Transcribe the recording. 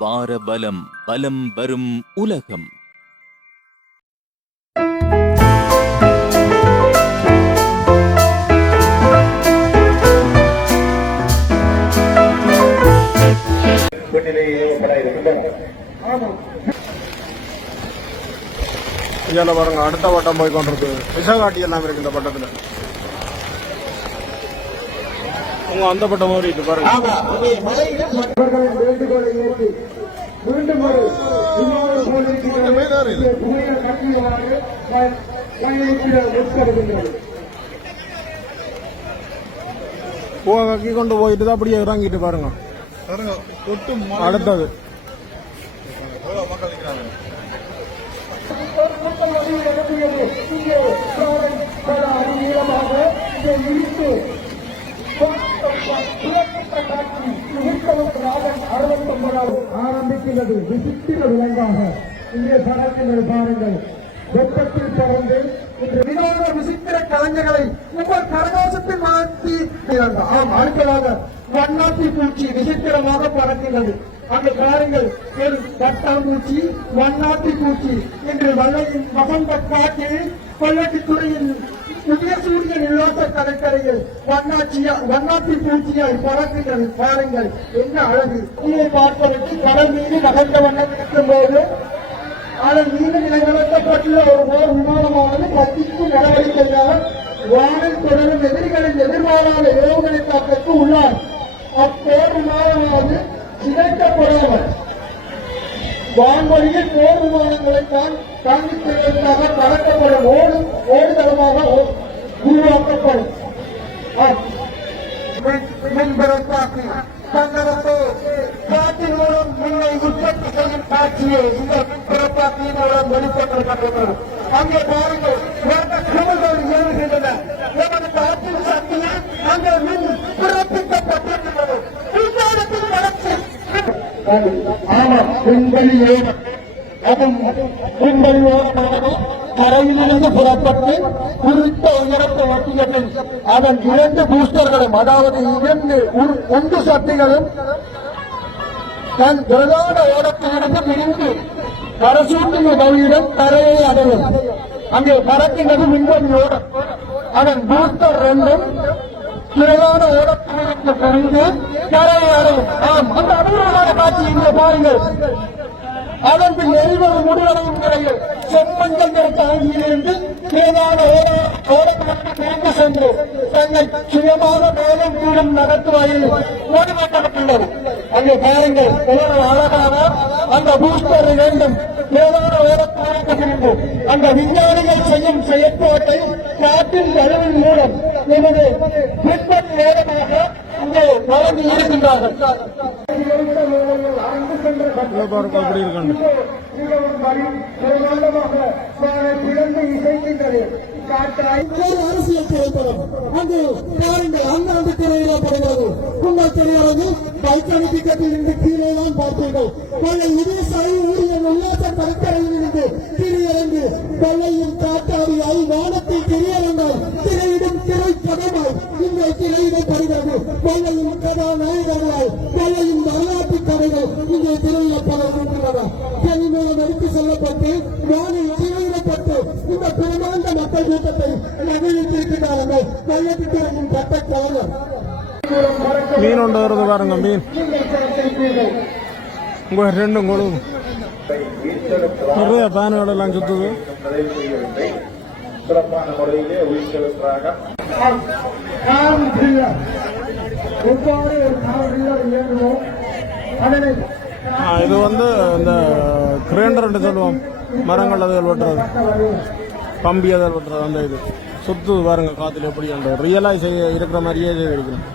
வார பலம் பலம் வரும் உலகம். இதில் பாருங்க அடுத்த வட்டம் போய் கொண்டிருக்கு. விசாகாட்டி எல்லாம் இருக்கு இந்த பட்டத்தில். உங்க அந்த பட்டம் ஓடிட்டு பாருங்க. கக்கி கொண்டு போயிட்டு தான் அப்படியே இறங்கிட்டு பாருங்க. அடுத்தது ஆரம்பிக்கிறது. விசித்திர விலங்காக இங்கே பறக்கின்றது பாருங்கள். வெப்பத்தில் பறந்து வினோத விசித்திர கலைஞர்களை உங்கள் கரகோசத்தில் மாற்றி அடுத்ததாக வண்ணாத்தி பூச்சி விசித்திரமாக பறக்கின்றது. அங்கு பாருங்கள், ஒரு பட்டாம்பூச்சி வண்ணாத்தி பூச்சி என்று வல்லையின் வசந்த காட்டில் கொள்ளட்டுத்துறையின் புதிய சூரியன் இல்லாத கடற்கரையில் வண்ணாத்தி பூச்சியாய் பறக்கின்றது. பாருங்கள் என்ன அழகு. இதை பார்ப்பதற்கு கடல் மீது நகர்ந்த வண்ணம் இருக்கும் போது அதன் மீது நிலநிறுத்தப்பட்டுள்ள ஒரு போர் விமானமானது கத்திக்கும் நடவடிக்கையாக வானில் தொடரும் எதிரிகளின் எதிர்பாராத ஏவுகணை தாக்கத்துக்கு உள்ளார். அப்போர் விமானமானது சிதைக்கப்படாமல் வான்வழியில் போர் விமானங்களை தாங்கிச் செல்வதற்காக பறக்கப்படும் ஓடுதளமாக உருவாக்கப்படும். மின்பரப்பாக்கி தங்களுக்கு காற்றின் மூலம் மின்னை உற்பத்தி செய்யும் காட்சியை இந்த மின்பரப்பாக்கியின் மூலம் வெளிப்படுத்தப்பட்டுள்ளது. அங்கே பாருங்கள், குழுக்கள் இயங்குகின்றன. எமது காற்றின் சக்தியை அங்கே மின் பிறப்பிக்கப்பட்டிருக்கிறது. விஞ்ஞானத்தின் வளர்ச்சி விண்வெளி ஏவம், அதுவும் விண்வெளி ஏவமானது தரையிலிருந்து புறப்பட்டு குறித்த உயரத்தை ஒட்டிய பின் அதன் 2 பூஸ்டர்களும், அதாவது 2 உந்து சக்திகளும் தன் பிரதான ஓடத்திலிருந்து பிரிந்து பரசூட்டின் உதவியுடன் தரையை அடையும். அங்கே பறக்கின்றது விண்வெளி ஓடம். அதன் பூஸ்டர் 2ம் பிரதான ஓடத்திலிருந்து பிரிந்து தரையை அடையும். அந்த அபூர்வமான காட்சி இங்கே பாருங்கள். அதன் பின் எரிவது முடிவடையும் நிலையில் செம்மஞ்சள் நிற தாங்கியிலிருந்து பிரதான ஓடத்திலிருந்து பிரிந்து சென்று தங்கள் சுயமாக மேலும் கீழும் நகர்த்துவாயில் ஓடிவிட்டப்பட்டுள்ளது. அங்கே பாருங்கள், எவ்வளவு அழகாக அந்த பூஸ்டர் 2ம் பிரதான ஓடத்திலிருந்து பிரிந்து அந்த விஞ்ஞானிகள் செய்யும் செயற்பாட்டை காற்றின் அளவின் மூலம் எமது விண்வெளி நேரமாக இங்கே வழங்கி இருக்கின்றார்கள். அரசியல் திரைப்படம் அங்கு பாருங்கள், அந்தாண்டு திரையிடப்படுகிறது. உங்கள் தெரியாது டைட்டானிக் டிக்கெட்டில் இருந்து கீழே தான் பார்த்தீர்கள். கொள்ளை விவசாயி ஊழியர் உல்லாச கடற்கரையில் இருந்து திரையிறங்கு கொள்ளையின் காட்டாடியாய் வானத்தில் திரையிறங்காய் திரையிடும் திரைப்படமாய் இங்கே திரையிடப்படுகிறது. கொள்ளையின் கதாநாயகனாய் கொள்ளையின் வரலாற்று கதைகள் இங்கே திரையிடப்படுகின்றன. பெண்மூலம் எடுத்து செல்லப்பட்டு வானில் திரையிடப்பட்டு இந்த பிரமாண்ட மக்கள் கூட்டத்தை நகழ்த்திருக்கிறார்கள். கையெழுத்துறையின் கட்டக்காரர் மீன் ஒன்று வருது பாருங்க. மீன் உங்க 2 கொழுவு நிறைய பேனுகள் எல்லாம் சுத்துது. சிறப்பான முறையிலே உயிர்த்தெழுப்பாக இது இந்த கிரேண்டர் சொல்லுவோம், மரங்கள் அதில் வெட்டுறது, கம்பி அதில் வெட்டுறது. அந்த இது சுத்து பாருங்க காத்துல எப்படி அந்த ரியலா இருக்கிற மாதிரியே இருக்கிறோம்.